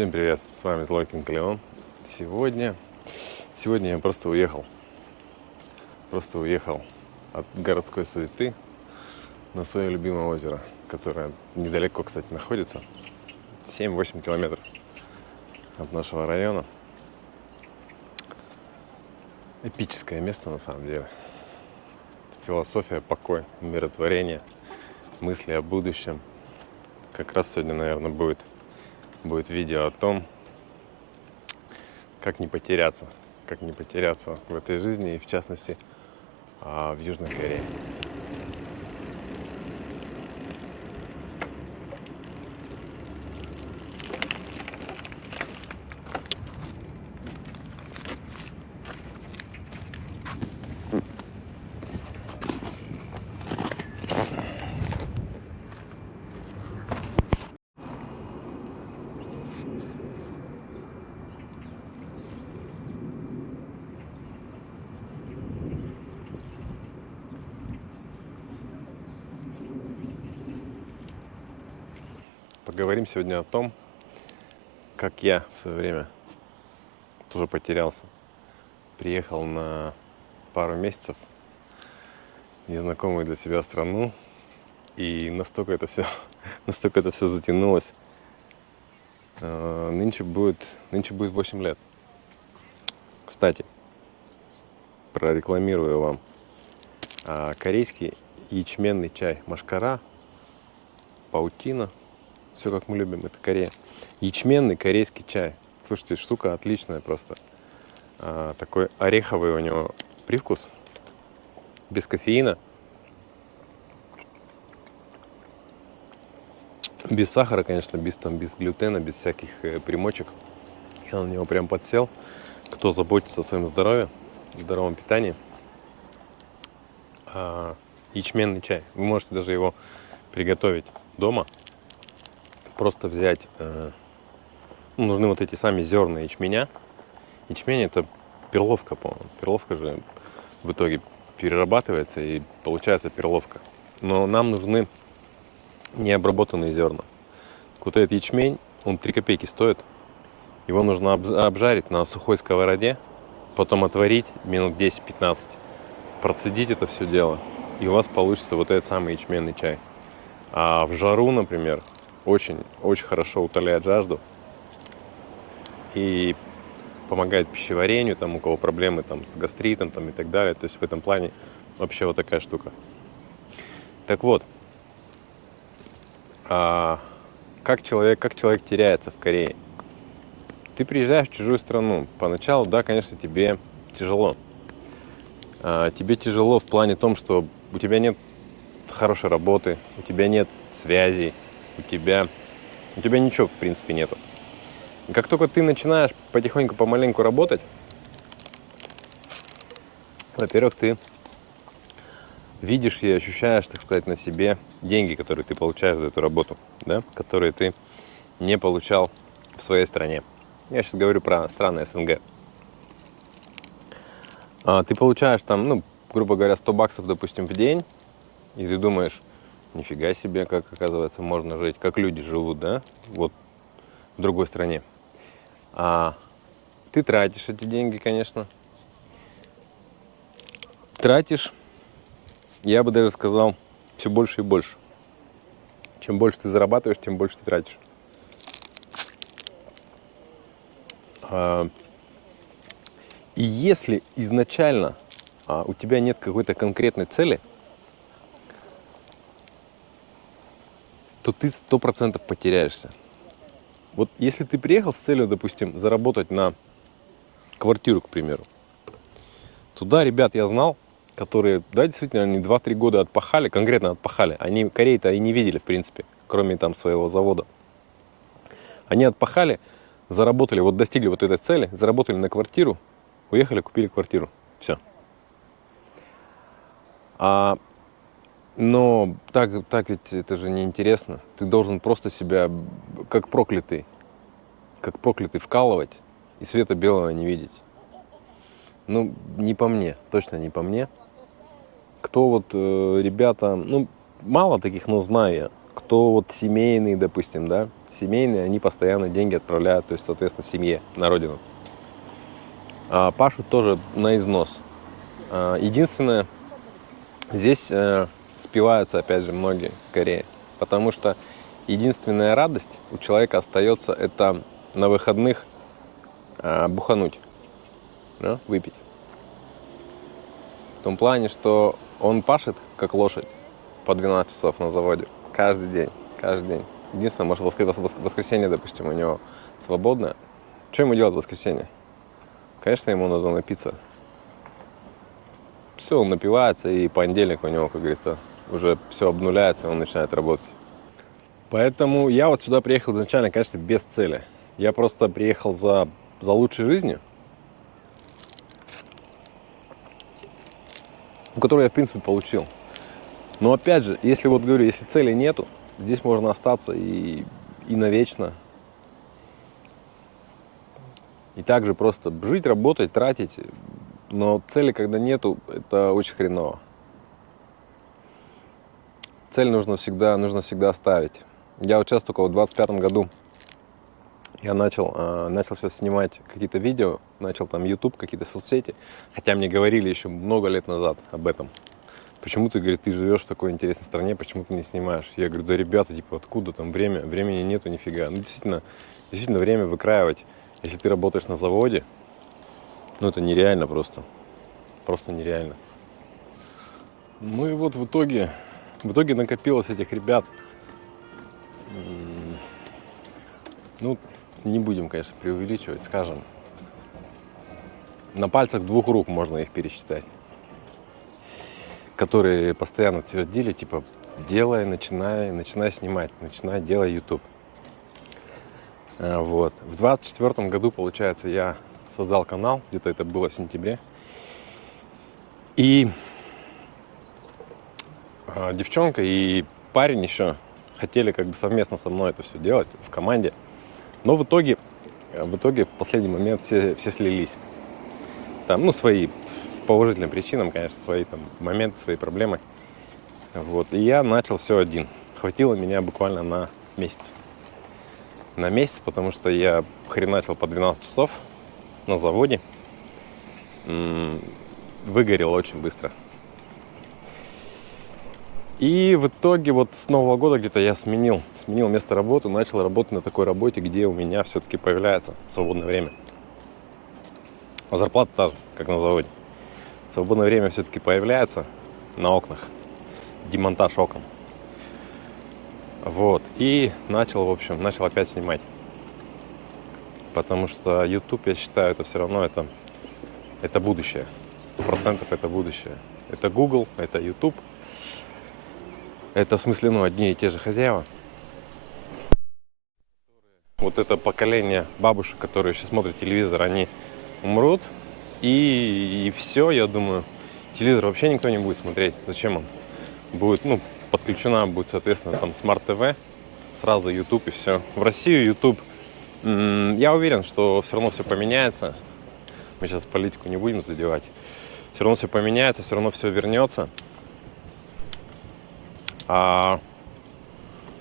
Всем привет, с вами Злой Кинг Леон. Сегодня я просто уехал от городской суеты на свое любимое озеро, которое недалеко, кстати, находится, 7-8 километров от нашего района. Эпическое место на самом деле. Философия, покой, умиротворение, мысли о будущем. Как раз сегодня, наверное, будет видео о том, как не потеряться в этой жизни и, в частности, в Южной Корее. Поговорим сегодня о том, как я в свое время тоже потерялся. Приехал на пару месяцев в незнакомую для себя страну, и настолько это все затянулось. Нынче будет 8 лет. Кстати, прорекламирую вам корейский ячменный чай Машкара, паутина. Все как мы любим, это Корея. Ячменный корейский чай. Слушайте, штука отличная просто. Такой ореховый у него привкус, без кофеина, без сахара, конечно, без глютена, без всяких примочек. Я на него прям подсел. Кто заботится о своем здоровье, здоровом питании, ячменный чай. Вы можете даже его приготовить дома. Просто взять, нужны вот эти сами зерна ячменя. Ячмень — это перловка, по-моему. Перловка же в итоге перерабатывается и получается перловка. Но нам нужны необработанные зерна. Вот этот ячмень, он 3 копейки стоит. Его нужно обжарить на сухой сковороде, потом отварить минут 10-15, процедить это все дело, и у вас получится вот этот самый ячменный чай. А в жару, например, очень хорошо утоляет жажду и помогает пищеварению, там, у кого проблемы там, с гастритом там, и так далее. То есть в этом плане вообще вот такая штука. Так вот, как человек теряется в Корее? Ты приезжаешь в чужую страну. Поначалу, да, конечно, тебе тяжело. Тебе тяжело в плане том, что у тебя нет хорошей работы, у тебя нет связей, у тебя ничего, в принципе, нету. И как только ты начинаешь потихоньку, помаленьку работать, во-первых, ты видишь и ощущаешь, так сказать, на себе деньги, которые ты получаешь за эту работу, да, которые ты не получал в своей стране. Я сейчас говорю про страны СНГ. Ты получаешь там, грубо говоря, 100 баксов, допустим, в день, и ты думаешь, нифига себе, как, оказывается, можно жить, как люди живут, да, вот в другой стране. Ты тратишь эти деньги, конечно. Тратишь, я бы даже сказал, все больше и больше. Чем больше ты зарабатываешь, тем больше ты тратишь. И если изначально у тебя нет какой-то конкретной цели, то ты 100% потеряешься. Вот если ты приехал с целью, допустим, заработать на квартиру, к примеру, туда ребят я знал, которые, да, действительно, они 2-3 года конкретно отпахали. Они Кореи-то и не видели, в принципе, кроме там своего завода. Они отпахали, заработали, вот достигли вот этой цели, заработали на квартиру, уехали, купили квартиру. Все. Но так ведь это же неинтересно. Ты должен просто себя как проклятый вкалывать и света белого не видеть. Не по мне, точно не по мне. Кто вот ребята, мало таких, но знаю я, кто вот семейные, допустим, да, семейные, они постоянно деньги отправляют, то есть, соответственно, семье на родину. А пашут тоже на износ. Единственное, здесь спиваются, опять же, многие в Корее, потому что единственная радость у человека остается это на выходных бухануть, да, выпить. В том плане, что он пашет, как лошадь, по 12 часов на заводе. Каждый день, каждый день. Единственное, может, воскресенье, допустим, у него свободное. Что ему делать в воскресенье? Конечно, ему надо напиться. Все, он напивается, и понедельник у него, как говорится, уже все обнуляется, и он начинает работать. Поэтому я вот сюда приехал изначально, конечно, без цели. Я просто приехал за лучшей жизнью, которую я, в принципе, получил. Но опять же, если вот говорю, если цели нету, здесь можно остаться и навечно. И также просто жить, работать, тратить. Но цели, когда нету, это очень хреново. Цель нужно всегда ставить. Я вот сейчас только в 25-м году я начал сейчас снимать какие-то видео, начал там YouTube, какие-то соцсети. Хотя мне говорили еще много лет назад об этом. Почему ты, говорит, ты живешь в такой интересной стране, почему ты не снимаешь? Я говорю, да ребята, типа, откуда там времени нету нифига. Ну, действительно время выкраивать. Если ты работаешь на заводе, ну, это нереально просто. Просто нереально. Ну и вот в итоге накопилось этих ребят. Ну, не будем, конечно, преувеличивать, скажем. На пальцах 2 рук можно их пересчитать. Которые постоянно твердили, типа, делай, начинай снимать, делай YouTube. Вот. В 24-м году, получается, я создал канал, где-то это было в сентябре. И девчонка и парень еще хотели как бы совместно со мной это все делать в команде. Но в итоге в последний момент все слились. Там, ну, свои, по уважительным причинам, конечно, свои там моменты, свои проблемы. Вот. И я начал все один. Хватило меня буквально на месяц. Потому что я хреначил по 12 часов на заводе. Выгорел очень быстро. И в итоге вот с Нового года где-то я сменил место работы, начал работать на такой работе, где у меня все-таки появляется свободное время. А зарплата та же, как на заводе. Свободное время все-таки появляется на окнах. Демонтаж окон. Вот. И начал опять снимать. Потому что YouTube, я считаю, это все равно это будущее. 100% это будущее. Это Google, это YouTube. Это в смысле, ну, одни и те же хозяева. Вот это поколение бабушек, которые еще смотрят телевизор, они умрут. И все, я думаю, телевизор вообще никто не будет смотреть. Зачем он? Будет, ну, подключена будет, соответственно, там Smart TV, сразу YouTube и все. В Россию YouTube, я уверен, что все равно все поменяется. Мы сейчас политику не будем задевать. Все равно все поменяется, все равно все вернется. А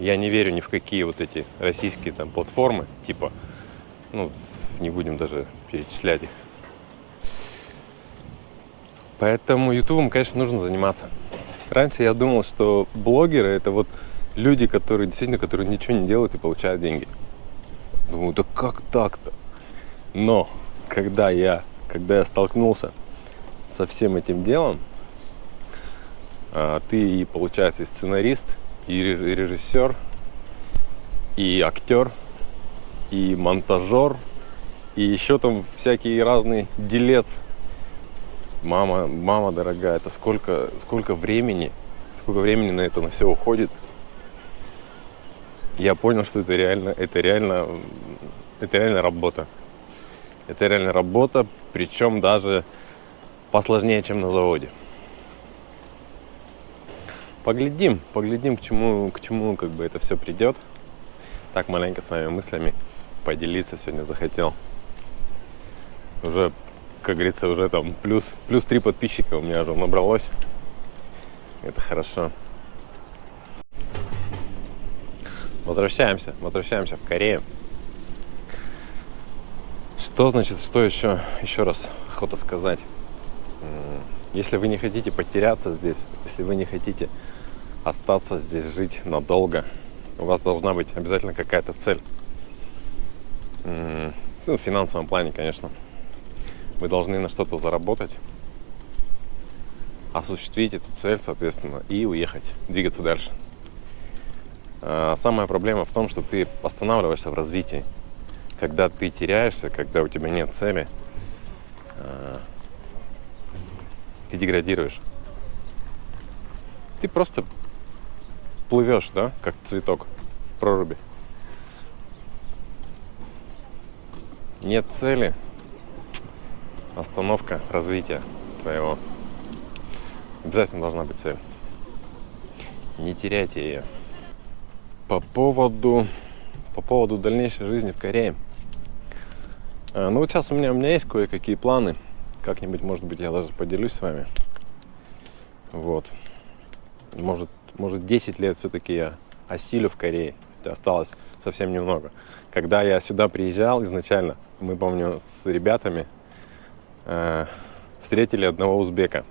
я не верю ни в какие вот эти российские там платформы, типа, ну, не будем даже перечислять их. Поэтому ютубом, конечно, нужно заниматься. Раньше я думал, что блогеры — это вот люди, которые ничего не делают и получают деньги. Думаю, да как так-то? Но когда я столкнулся со всем этим делом, ты, получается, и сценарист, и режиссер, и актер, и монтажер, и еще там всякие разные делец. Мама дорогая, это сколько времени на это на все уходит. Я понял, что это реально работа. Это реально работа, причем даже посложнее, чем на заводе. Поглядим, к чему как бы это все придет. Так маленько с вами мыслями поделиться сегодня захотел. Уже, как говорится, уже там плюс 3 подписчика у меня уже набралось. Это хорошо. Возвращаемся в Корею. Что значит, что еще раз охота сказать? Если вы не хотите потеряться здесь, если вы не хотите остаться здесь жить надолго, у вас должна быть обязательно какая-то цель. Ну, в финансовом плане, конечно. Вы должны на что-то заработать, осуществить эту цель, соответственно, и уехать, двигаться дальше. Самая проблема в том, что ты останавливаешься в развитии. Когда ты теряешься, когда у тебя нет цели, ты деградируешь. Ты просто плывешь, да, как цветок в проруби. Нет цели, остановка развития твоего. Обязательно должна быть цель. Не теряйте ее. По поводу дальнейшей жизни в Корее. Ну вот сейчас у меня есть кое-какие планы. Как-нибудь, может быть, я даже поделюсь с вами. Вот. Может 10 лет все-таки я осилю в Корее. Хотя осталось совсем немного. Когда я сюда приезжал изначально, мы, помню, с ребятами встретили одного узбека.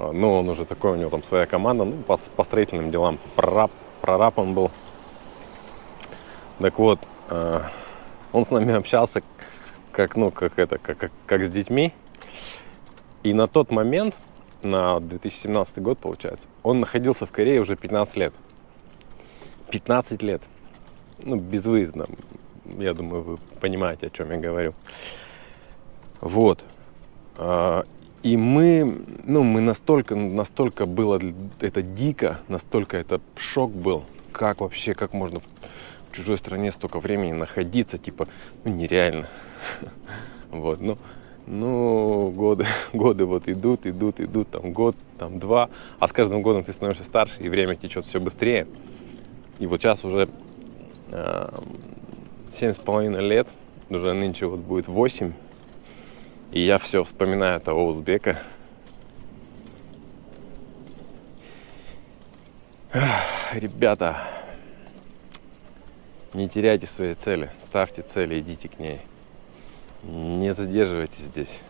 Ну, он уже такой, у него там своя команда, ну, по строительным делам. Прораб он был. Так вот, он с нами общался как с детьми. И на тот момент, на 2017 год, получается, он находился в Корее уже 15 лет. 15 лет. Ну, безвыездно. Я думаю, вы понимаете, о чем я говорю. Вот. И мы настолько было это дико, настолько это шок был. Как вообще, как можно в чужой стране столько времени находиться, типа, ну, нереально. Вот, ну, годы вот идут, там год, там два, а с каждым годом ты становишься старше, и время течет все быстрее. И вот сейчас уже 7,5 лет, уже нынче вот будет 8, и я все вспоминаю того узбека. Ребята, не теряйте свои цели, ставьте цели, идите к ней. Не задерживайтесь здесь.